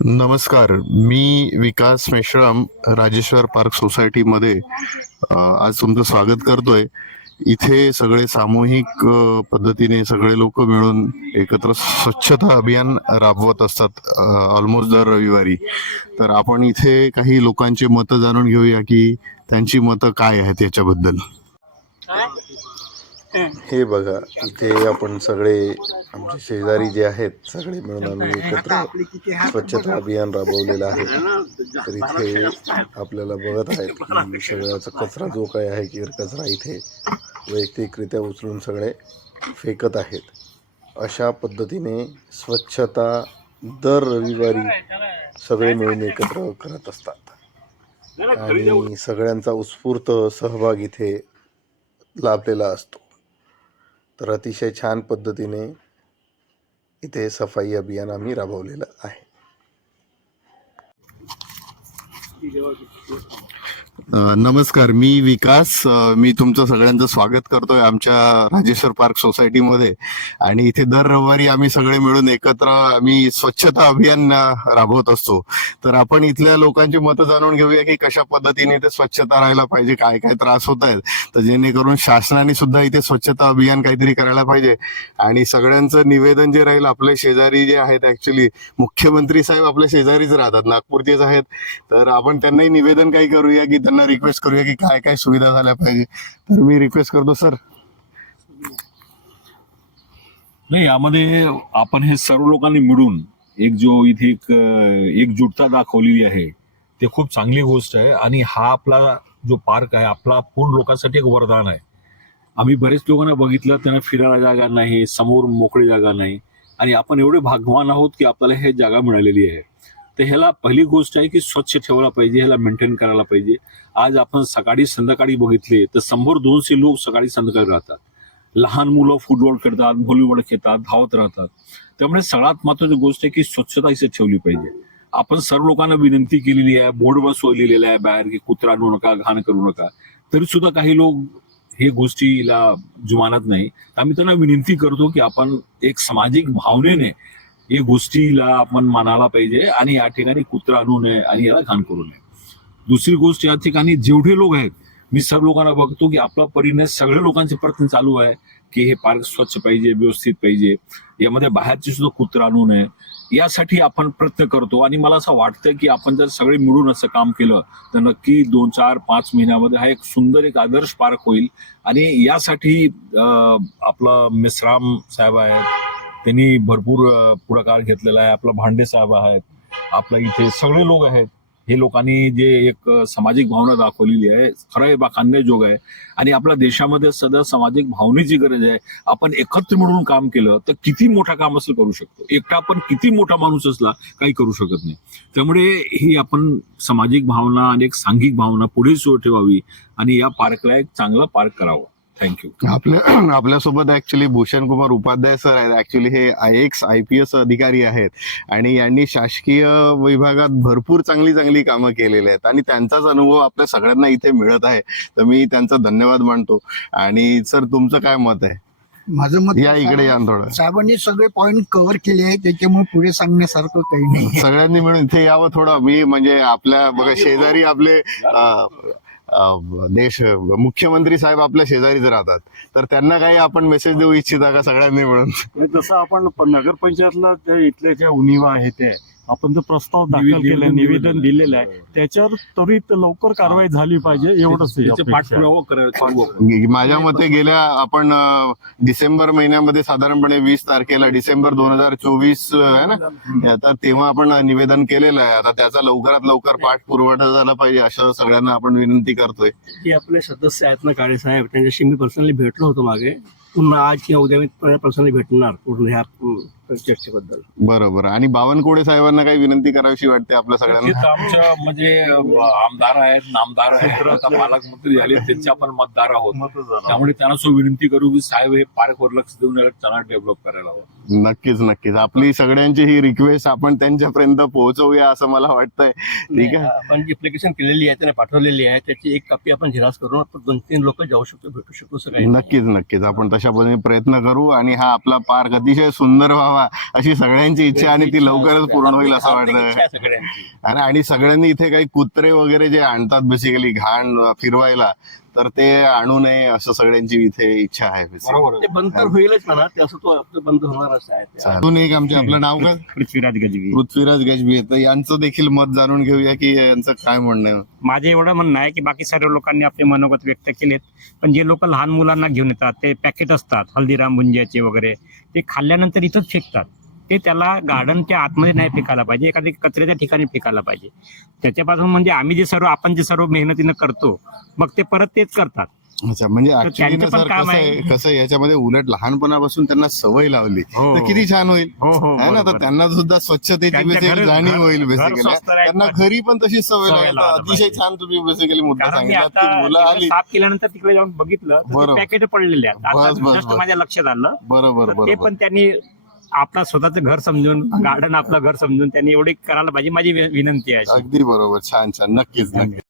नमस्कार. मी विकास मेश्राम राजेश्वर पार्क सोसायटीमध्ये आज तुमचं स्वागत करतोय. इथे सगळे सामूहिक पद्धतीने सगळे लोक मिळून एकत्र स्वच्छता अभियान राबवत असतात ऑलमोस्ट दर रविवारी. तर आपण इथे काही लोकांची मतं जाणून घेऊया की त्यांची मतं काय आहेत याच्याबद्दल. हे बघा, इथे आपण सगळे आमचे शेजारी जे आहेत सगळे मिळून आम्ही एकत्र स्वच्छता अभियान राबवलेलं आहे. तर इथे आपल्याला बघत आहेत की सगळ्याचा कचरा जो काय आहे की कचरा इथे वैयक्तिकरित्या उचलून सगळे फेकत आहेत. अशा पद्धतीने स्वच्छता दर रविवारी सगळे मिळून एकत्र करत असतात आणि सगळ्यांचा उत्स्फूर्त सहभाग इथे लाभलेला असतो. तर अतिशय छान पद्धतीने इथे सफाई अभियान आम्ही राबवलेलं आहे. नमस्कार. मी विकास. मी तुमचं सगळ्यांचं स्वागत करतोय आमच्या राजेश्वर पार्क सोसायटीमध्ये. आणि इथे दर रविवारी आम्ही सगळे मिळून एकत्र आम्ही स्वच्छता अभियान राबवत असतो. तर आपण इथल्या लोकांची मतं जाणून घेऊया की कशा पद्धतीने इथे स्वच्छता राहायला पाहिजे, काय काय त्रास होत आहेत, तर जेणेकरून शासनाने सुद्धा इथे स्वच्छता अभियान काहीतरी करायला पाहिजे. आणि सगळ्यांचं निवेदन जे राहील, आपले शेजारी जे आहेत, ऍक्च्युली मुख्यमंत्री साहेब आपल्या शेजारीच राहतात, नागपूरचेच आहेत. तर आपण त्यांनाही निवेदन काही करूया की त्यांना रिक्वेस्ट करूया की काय काय सुविधा झाल्या पाहिजे. तर मी रिक्वेस्ट करतो सर. नाही, यामध्ये आपण हे सर्व लोकांनी मिळून इथे एकजुटता दाखवलेली आहे, ते खूप चांगली गोष्ट आहे. आणि हा आपला जो पार्क आहे आपला पूर्ण लोकांसाठी एक वरदान आहे. आम्ही बरेच लोकांना बघितलं, त्यांना फिरायला जागा नाही, समोर मोकळी जागा नाही, आणि आपण एवढे भाग्यवान आहोत की आपल्याला हे जागा मिळालेली आहे. तर ह्याला पहिली गोष्ट आहे की स्वच्छ ठेवला पाहिजे, ह्याला मेंटेन करायला पाहिजे. आज आपण सकाळी संध्याकाळी बघितले तर 100-200 लोक सकाळी संध्याकाळी राहतात. लहान मुलं फुटबॉल खेळतात, व्हॉलीबॉल खेळतात, धावत राहतात. त्यामुळे सगळ्यात महत्वाची गोष्ट आहे की स्वच्छता इथे ठेवली पाहिजे. आपण सर्व लोकांना विनंती केलेली आहे, बोर्ड बसवलेला आहे बाहेर की कुत्रा आणू नका, घाण करू नका. तरी सुद्धा काही लोक हे गोष्टीला जुमानत नाही. आम्ही त्यांना विनंती करतो की आपण एक सामाजिक भावनेने या गोष्टीला आपण मानायला पाहिजे आणि या ठिकाणी कुत्रा आणू नये आणि याला घाण करू नये. दुसरी गोष्ट, या ठिकाणी जेवढे लोक आहेत, मी सर्व लोकांना बघतो की आपला परीने सगळ्या लोकांचे प्रयत्न चालू आहे की हे पार्क स्वच्छ पाहिजे, व्यवस्थित पाहिजे, यामध्ये बाहेरचे सुद्धा कुत्रा आणू नये, यासाठी आपण प्रयत्न करतो. आणि मला असं वाटतं की आपण जर सगळे मिळून असं काम केलं तर नक्की 2-4-5 महिन्यामध्ये हा एक सुंदर एक आदर्श पार्क होईल. आणि यासाठी आपला मेश्राम साहेब आहेत, त्यांनी भरपूर पुढाकार घेतलेला आहे. आपला भांडे साहेब आहेत, आपल्या इथे सगळे लोक आहेत. हे लोकांनी जे एक सामाजिक भावना दाखवलेली आहे, खरं बाखाणण्याजोग आहे. आणि आपल्या देशामध्ये सध्या सामाजिक भावनेची गरज आहे. आपण एकत्र मिळून काम केलं तर किती मोठा काम असं करू शकतो. एकटा आपण किती मोठा माणूस असला काही करू शकत नाही. त्यामुळे ही आपण सामाजिक भावना आणि एक सांघिक भावना पुढे सुरू ठेवावी आणि या पार्कला एक चांगला पार्क करावा. थँक्यू. आपल्यासोबत ऍक्च्युली भूषण कुमार उपाध्याय सर आहेत. ऍक्च्युली हे IAS IPS अधिकारी आहेत आणि यांनी शासकीय विभागात भरपूर चांगली चांगली कामं केलेली आहेत आणि त्यांचाच अनुभव आपल्या सगळ्यांना इथे मिळत आहे. तर मी त्यांचा धन्यवाद मानतो. आणि सर, तुमचं काय मत आहे? माझं मत या इकडे या थोडं. साहेबांनी सगळे पॉइंट कव्हर केले आहेत, त्याच्यामुळे पुढे सांगण्यासारखं काही नाही. सगळ्यांनी मिळून इथे यावं थोडं. मी म्हणजे आपल्या बघा शेजारी आपले मुख्यमंत्री साहेब आपल्या शेजारीच राहतात. तर त्यांना काही आपण मेसेज देऊ इच्छिता का सगळ्यांनी मिळून? जसं आपण नगरपंचायतला त्या इथल्या ज्या उणिवा आहे ते आपण जो प्रस्ताव दाखल केला, निवेदन दिलेलं आहे, त्याच्यावर त्वरित लवकर कारवाई झाली पाहिजे, एवढंच पाठपुरावा करायचा. माझ्या मते गेल्या आपण डिसेंबर महिन्यामध्ये साधारणपणे 20 तारखेला डिसेंबर 2024 आहे ना, तर तेव्हा आपण निवेदन केलेलं आहे. आता त्याचा लवकरात लवकर पाठपुरवठा झाला पाहिजे असं सगळ्यांना आपण विनंती करतोय. जे आपले सदस्य आहेत ना, काळे साहेब, त्यांच्याशी मी पर्सनली भेटलो होतो मागे. पुन्हा आज किंवा उद्या मी पर्सनली भेटणार पूर्ण ह्या चर्चेबद्दल. बरोबर. आणि बावनकुळे साहेबांना काही विनंती करावीशी वाटते आपल्या सगळ्यांना? आमच्या म्हणजे आमदार आहेत, नामदार आहेत, आता पालकमंत्री झाले, त्यांचे आपण मतदार आहोत. त्यामुळे त्यांना सो विनंती करू की साहेब हे पार्कवर लक्ष देऊन चांगला डेव्हलप करायला हवं. नक्कीच नक्कीच. आपली सगळ्यांची ही रिक्वेस्ट आपण त्यांच्यापर्यंत पोहोचवूया असं मला वाटतंय. ठीक आहे. आपण जी अप्लिकेशन केलेली आहे, त्याने पाठवलेली आहे, त्याची एक कॉपी आपण झेरॉक्स करून 2-3 लोक जाऊ शकतो, भेटू शकतो. सगळ्यांना नक्कीच नक्कीच आपण तशा पद्धतीने प्रयत्न करू आणि हा आपला पार्क अतिशय सुंदर व्हावा करावा अशी सगळ्यांची इच्छा आणि ती लवकरच पूर्ण होईल असं आर्थिक इच्छा वाटतं. आहे सगळ्यांची. आणि सगळ्यांनी इथे काही कुत्रे वगैरे जे आणतात बेसिकली घाण फिरवायला, तर ते आणू नये असं सगळ्यांची इथे इच्छा आहे basically. बरोबर ते बंद तर होईलच म्हणा, ते असं तो आपलं बंद होणारच आहे ते. अजून एक आमचे आपलं नाव काय? पृथ्वीराज गजबी. पृथ्वीराज गजबी. तर यांचं देखील मत जाणून घेऊया की यांचं काय म्हणणं आहे. माझे एवढं म्हणणं आहे की बाकी सर्व लोकांनी आपले मनोगत व्यक्त केलेत, पण जे लोक लहान मुलांना घेऊन येतात ते पॅकेट असतात हल्दीराम बुंजियाचे वगैरे, ते खाल्ल्यानंतर इथंच फेकतात. ते त्याला गार्डनच्या आतमध्ये नाही फेकायला पाहिजे, एखाद्या कचऱ्याच्या ठिकाणी फेकायला पाहिजे. त्याच्यापासून म्हणजे आपण जे सर्व मेहनतीनं करतो मग ते परत तेच करतात. अच्छा, म्हणजे तर ऍक्च्युली त्यांचं पण सर काम कसं आहे. आहे, कसं आहे, याच्यामध्ये उलट लहानपणापासून त्यांना सवय लावली हो. तर किती छान होईल हो हो है ना. तर बरोबर. त्यांना सुद्धा स्वच्छतेची त्यांच्या बेसिकली घर- जाणीव घर- होईल घर बेसिकली. स्वस्त राहील. त्यांना घरी पण तशी सवय सवय लागेल. तर लावायला अतिशय पाहिजे. छान तुम्ही बेसिकली मुद्दा कारण मी सांगितला आता की मुलं तिकडे आली. साफ केल्यानंतर तिकडे जाऊन बघितलं तर बरोबर. ते पॅकेट पडलेले आहेत. आता बस, बस, जस्ट बस. माझ्या लक्षात आलं. बरोबर तर ते बरोबर. पण त्यांनी आपला स्वतःचं घर समजून, गार्डन आपलं घर समजून त्यांनी एवढे करायला पाहिजे, माझी विनंती आहे अशी. अगदी बरोबर. छान छान. नक्कीच नक्कीच.